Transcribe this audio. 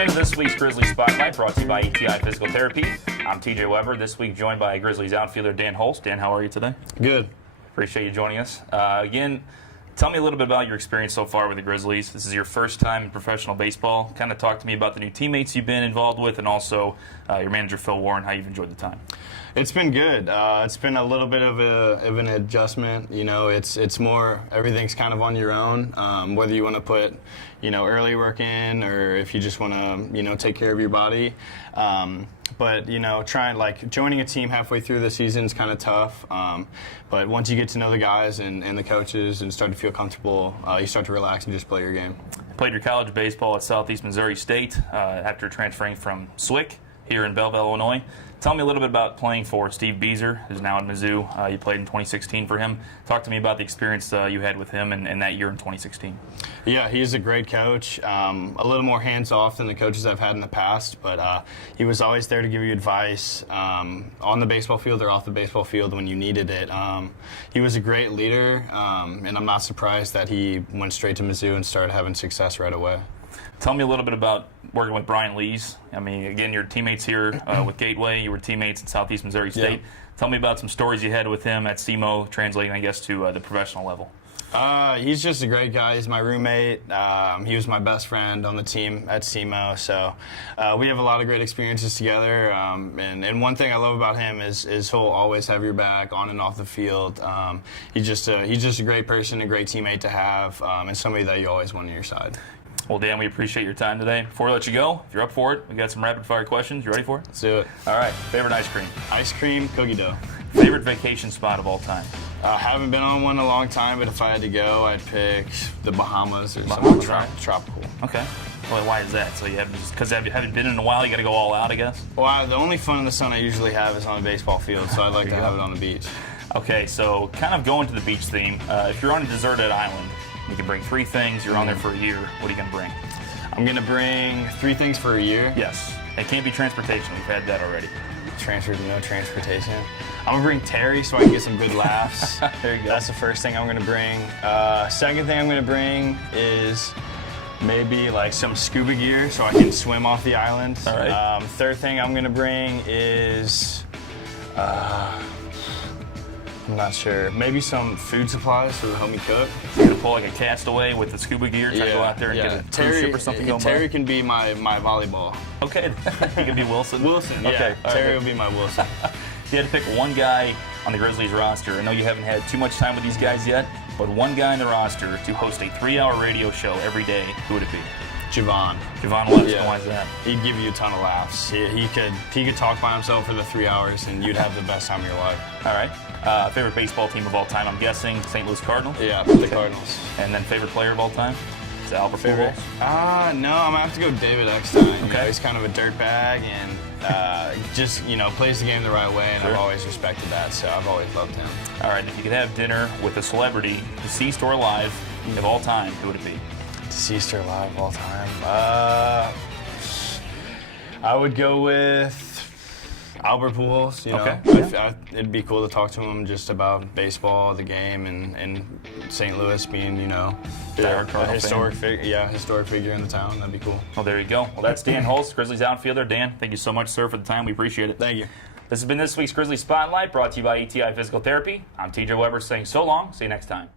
Welcome into this week's Grizzlies Spotlight, brought to you by ATI Physical Therapy. I'm TJ Weber, this week joined by Grizzlies outfielder Dan Holst. Dan, how are you today? Good. Appreciate you joining us. Again, tell me a little bit about your experience so far with the Grizzlies. This is your first time in professional baseball. Kind of talk to me about the new teammates you've been involved with, and also your manager, Phil Warren, how you've enjoyed the time. It's been good. It's been a little bit of an adjustment. You know, it's more, everything's kind of on your own, whether you want to put, early work in or if you just want to, take care of your body. But, joining a team halfway through the season is kind of tough. But once you get to know the guys and the coaches and start to feel comfortable, you start to relax and just play your game. Played your college baseball at Southeast Missouri State after transferring from SWIC here in Belleville, Illinois. Tell me a little bit about playing for Steve Beezer, who's now at Mizzou. You played in 2016 for him. Talk to me about the experience you had with him and that year in 2016. Yeah, he's a great coach. A little more hands-off than the coaches I've had in the past, but he was always there to give you advice on the baseball field or off the baseball field when you needed it. He was a great leader, and I'm not surprised that he went straight to Mizzou and started having success right away. Tell me a little bit about working with Brian Lees. I mean, again, you're teammates here with Gateway. You were teammates at Southeast Missouri State. Yeah. Tell me about some stories you had with him at SEMO, translating, I guess, to the professional level. He's just a great guy. He's my roommate. He was my best friend on the team at SEMO. So we have a lot of great experiences together. And one thing I love about him is he'll always have your back on and off the field. He's just a great person, a great teammate to have, and somebody that you always want on your side. Well, Dan, we appreciate your time today. Before we let you go, if you're up for it, we got some rapid-fire questions. You ready for it? Let's do it. All right. Favorite ice cream? Ice cream, cookie dough. Favorite vacation spot of all time? Haven't been on one in a long time, but if I had to go, I'd pick the Bahamas or something tropical. Okay. Well, why is that? So you haven't just because you haven't been in a while, you got to go all out, I guess? Well, the only fun in the sun I usually have is on a baseball field, so I'd like to have it on the beach. Okay, so kind of going to the beach theme. If you're on a deserted island, you can bring 3 things. You're on there for a year. What are you going to bring? I'm going to bring 3 things for a year. Yes. It can't be transportation. We've had that already. No transportation. I'm going to bring Terry so I can get some good laughs. There you go. That's the first thing I'm going to bring. Second thing I'm going to bring is maybe like some scuba gear so I can swim off the island. All right. Third thing I'm going to bring is... I'm not sure. Maybe some food supplies for the homie cook. You're going to pull like a castaway with the scuba gear, try to go out there and get a cruise ship or something going by? Terry can be my volleyball. Okay. He can be Wilson? Wilson, yeah. Okay. Terry will be my Wilson. If you had to pick one guy on the Grizzlies roster, I know you haven't had too much time with these guys yet, but one guy on the roster to host a 3-hour radio show every day, who would it be? Javon. Javon West, why is that? He'd give you a ton of laughs. He could talk by himself for the 3 hours, and you'd have the best time of your life. All right. Favorite baseball team of all time, I'm guessing St. Louis Cardinals? Yeah, the Cardinals. And then favorite player of all time? Is it Albert Pujols? No, I'm going to have to go David Eckstein. Okay. He's kind of a dirtbag and just, plays the game the right way, and Sure. I've always respected that, so I've always loved him. All right, if you could have dinner with a celebrity, deceased or alive, of all time, who would it be? Deceased or alive of all time? I would go with Albert Pujols. Okay. It'd be cool to talk to him just about baseball, the game, and St. Louis being, a historic figure in the town. That'd be cool. Well, there you go. Well, that's Dan Holst, Grizzlies outfielder. Dan, thank you so much, sir, for the time. We appreciate it. Thank you. This has been this week's Grizzlies Spotlight, brought to you by ATI Physical Therapy. I'm TJ Weber saying so long. See you next time.